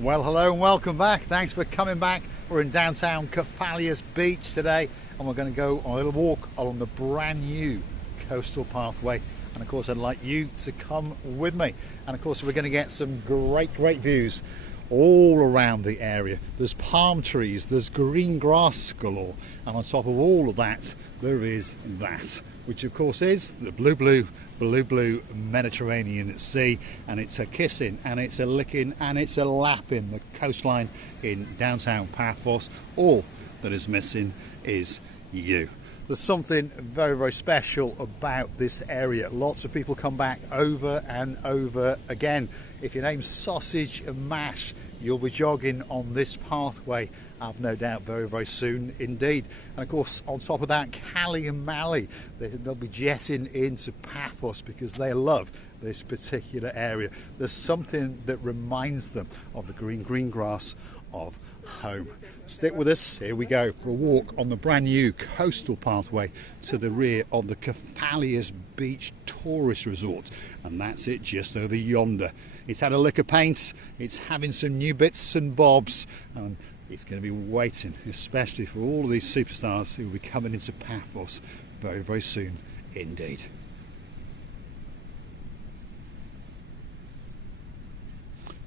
Well, hello and welcome back. Thanks for coming back. We're in downtown Kefalos Beach today, and we're going to go on a little walk along the brand new coastal pathway. And of course, I'd like you to come with me. And of course, we're going to get some great views all around the area. There's palm trees, there's green grass galore, and on top of all of that, there is that, which of course is the blue Mediterranean Sea. And it's a kissing and it's a licking and it's a lapping the coastline in downtown Paphos. All that is missing is you. There's something very special about this area. Lots of people come back over and over again. If your name's Sausage and Mash, you'll be jogging on this pathway, I've no doubt, very soon indeed. And of course, on top of that, Callie and Mally, they'll be jetting into Paphos because they love this particular area. There's something that reminds them of the green grass of home. Stick with us, here we go for a walk on the brand new coastal pathway to the rear of the Kefalos Beach Tourist Resort, and that's it just over yonder. It's had a lick of paint, it's having some new bits and bobs, and it's going to be waiting, especially for all of these superstars who will be coming into Paphos very soon indeed.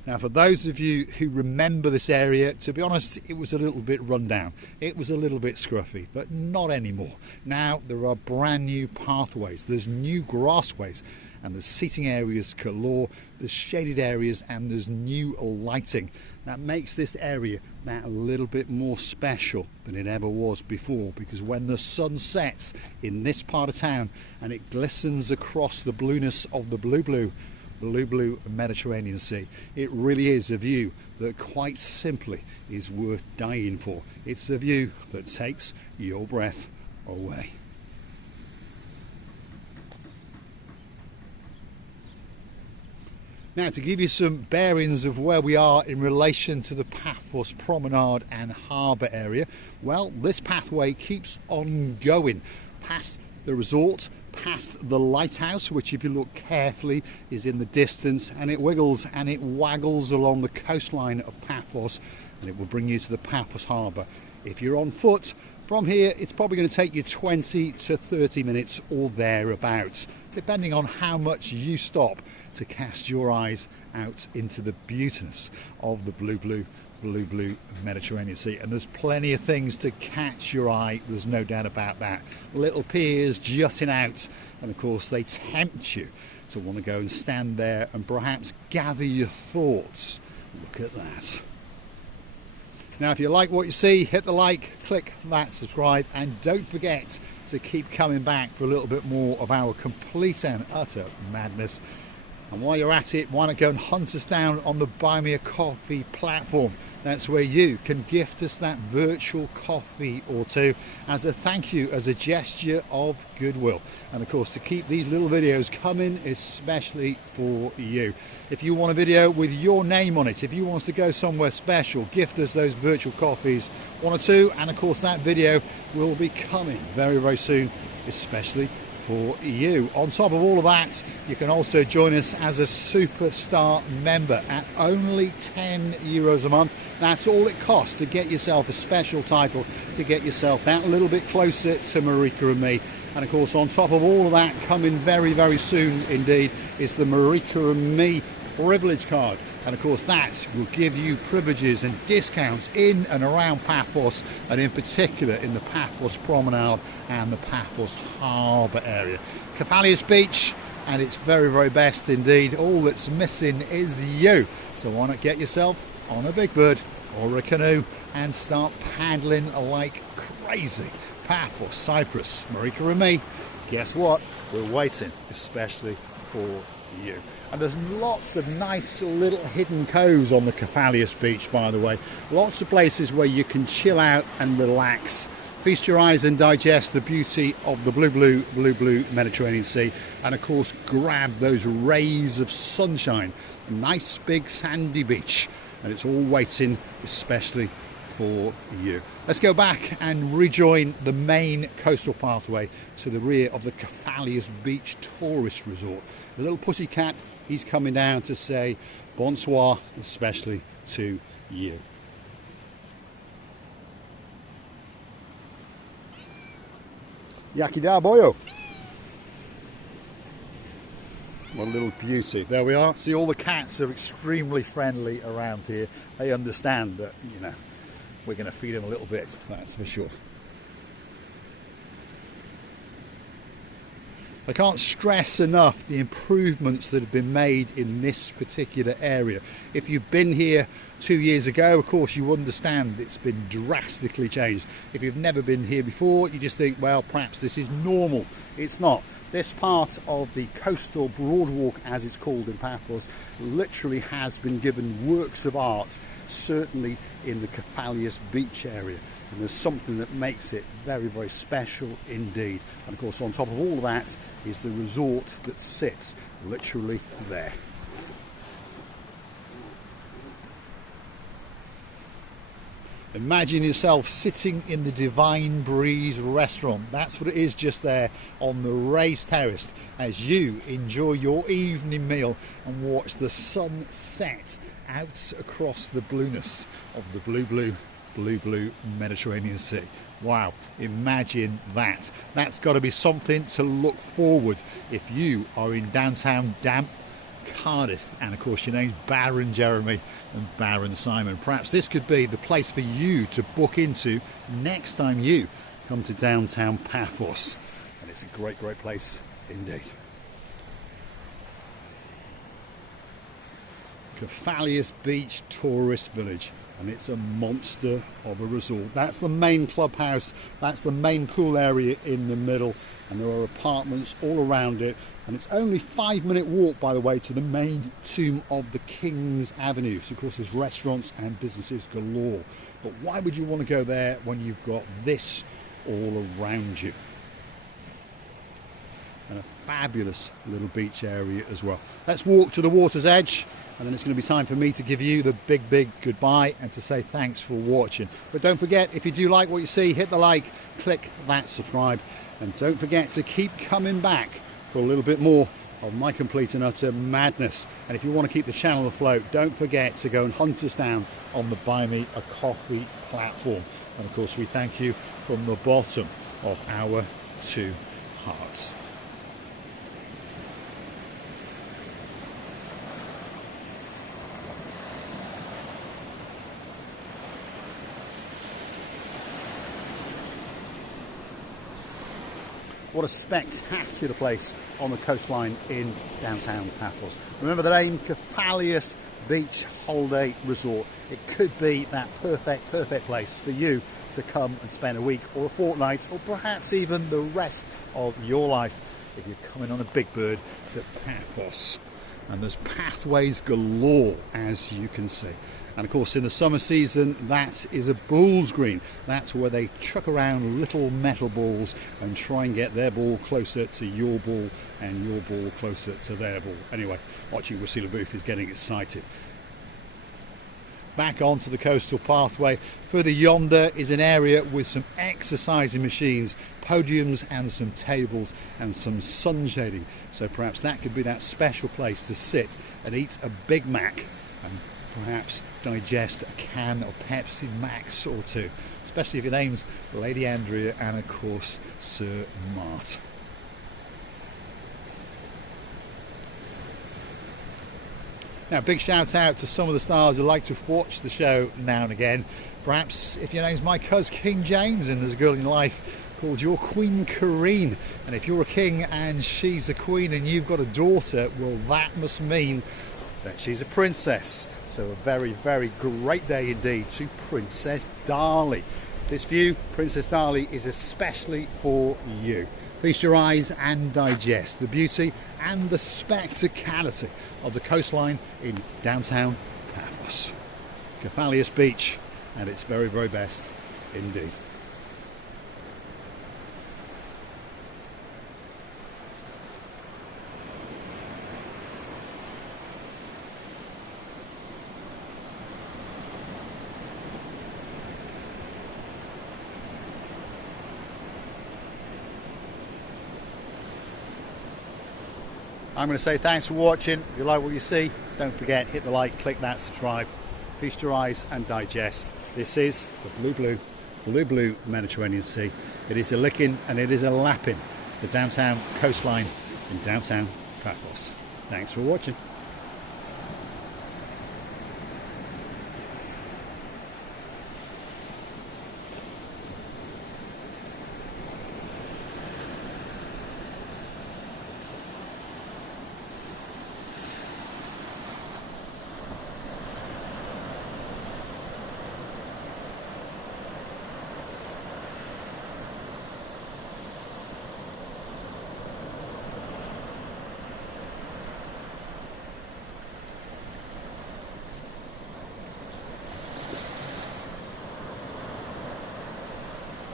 Now, for those of you who remember this area, to be honest, it was a little bit run down. It was a little bit scruffy, but not anymore. Now there are brand new pathways, there's new grassways, and there's seating areas galore, there's shaded areas, and there's new lighting. That makes this area that a little bit more special than it ever was before, because when the sun sets in this part of town and it glistens across the blueness of the blue Mediterranean Sea, it really is a view that quite simply is worth dying for. It's a view that takes your breath away. Now, to give you some bearings of where we are in relation to the Pathos Promenade and Harbour area, well, this pathway keeps on going past the resort, past the lighthouse, which if you look carefully is in the distance, and it wiggles and it waggles along the coastline of Paphos, and it will bring you to the Paphos Harbour. If you're on foot from here, it's probably going to take you 20 to 30 minutes or thereabouts, depending on how much you stop to cast your eyes out into the beautiness of the blue Mediterranean Sea. And there's plenty of things to catch your eye, there's no doubt about that. Little piers jutting out, and of course they tempt you to want to go and stand there and perhaps gather your thoughts. Look at that. Now, if you like what you see, hit the like, click that subscribe, and don't forget to keep coming back for a little bit more of our complete and utter madness. And while you're at it, why not go and hunt us down on the Buy Me a Coffee platform? That's where you can gift us that virtual coffee or two as a thank you, as a gesture of goodwill. And of course, to keep these little videos coming, especially for you. If you want a video with your name on it, if you want us to go somewhere special, gift us those virtual coffees, one or two, and of course that video will be coming very soon, especially for you. On top of all of that, you can also join us as a superstar member at only €10 a month. That's all it costs to get yourself a special title, to get yourself that little bit closer to Marika and me. And of course, on top of all of that, coming very soon indeed, is the Marika and me privilege card. And of course that will give you privileges and discounts in and around Paphos, and in particular in the Paphos Promenade and the Paphos Harbour area. Kefalos Beach, and it's very best indeed. All that's missing is you. So why not get yourself on a big bird or a canoe and start paddling like crazy. Paphos Cyprus, Marika and me, guess what? We're waiting especially for you. And there's lots of nice little hidden coves on the Kefalos Beach, by the way. Lots of places where you can chill out and relax, feast your eyes and digest the beauty of the blue Mediterranean Sea, and of course grab those rays of sunshine. A nice big sandy beach, and it's all waiting especially for you. Let's go back and rejoin the main coastal pathway to the rear of the Kefalos Beach Tourist Resort. The little pussycat he's coming down to say bonsoir, especially to you. Yakida boyo. What a little beauty. There we are. See, all the cats are extremely friendly around here. They understand that, you know, we're going to feed them a little bit, that's for sure. I can't stress enough the improvements that have been made in this particular area. If you've been here 2 years ago, of course you understand it's been drastically changed. If you've never been here before, you just think, well, perhaps this is normal. It's not. This part of the coastal boardwalk, as it's called in Paphos, literally has been given works of art, certainly in the Kefalos Beach Area. And there's something that makes it very, very special indeed. And of course, on top of all of that is the resort that sits literally there. Imagine yourself sitting in the Divine Breeze restaurant. That's what it is just there on the raised terrace as you enjoy your evening meal and watch the sun set out across the blueness of the blue Mediterranean Sea. Wow, imagine that. That's got to be something to look forward if you are in downtown damp Cardiff, and of course your name's Baron Jeremy and Baron Simon. Perhaps this could be the place for you to book into next time you come to downtown Paphos, and it's a great place indeed. Kefalos Beach Tourist Village, and it's a monster of a resort. That's the main clubhouse, that's the main pool area in the middle, and there are apartments all around it, and it's only 5-minute walk, by the way, to the main tomb of the King's Avenue. So of course there's restaurants and businesses galore, but why would you want to go there when you've got this all around you? And a fabulous little beach area as well. Let's walk to the water's edge, and then it's going to be time for me to give you the big goodbye and to say thanks for watching. But don't forget, if you do like what you see, hit the like, click that subscribe, and don't forget to keep coming back for a little bit more of my complete and utter madness. And if you want to keep the channel afloat, don't forget to go and hunt us down on the Buy Me a Coffee platform. And of course we thank you from the bottom of our 2 hearts. What a spectacular place on the coastline in downtown Paphos. Remember the name, Kefalos Beach Holiday Resort. It could be that perfect place for you to come and spend a week or a fortnight, or perhaps even the rest of your life if you're coming on a big bird to Paphos. And there's pathways galore, as you can see. And of course in the summer season, that is a bull's green. That's where they chuck around little metal balls and try and get their ball closer to your ball and your ball closer to their ball. Anyway, Archie Wasila Booth is getting excited. Back onto the coastal pathway. Further yonder is an area with some exercising machines, podiums and some tables and some sun shading. So perhaps that could be that special place to sit and eat a Big Mac and perhaps digest a can of Pepsi Max or 2, especially if your name's Lady Andrea and of course Sir Mart. Now, big shout out to some of the stars who like to watch the show now and again. Perhaps if your name's my cousin King James and there's a girl in your life called your Queen Kareen, and if you're a king and she's a queen and you've got a daughter, well, that must mean that she's a princess. So a very great day indeed to Princess Dary. This view, Princess Dary, is especially for you. Feast your eyes and digest the beauty and the spectacality of the coastline in downtown Paphos. Kefalos Beach at its very best indeed. I'm going to say thanks for watching. If you like what you see, don't forget, hit the like, click that, subscribe. Feast your eyes and digest. This is the blue Mediterranean Sea. It is a licking and it is a lapping the downtown coastline in downtown Paphos. Thanks for watching.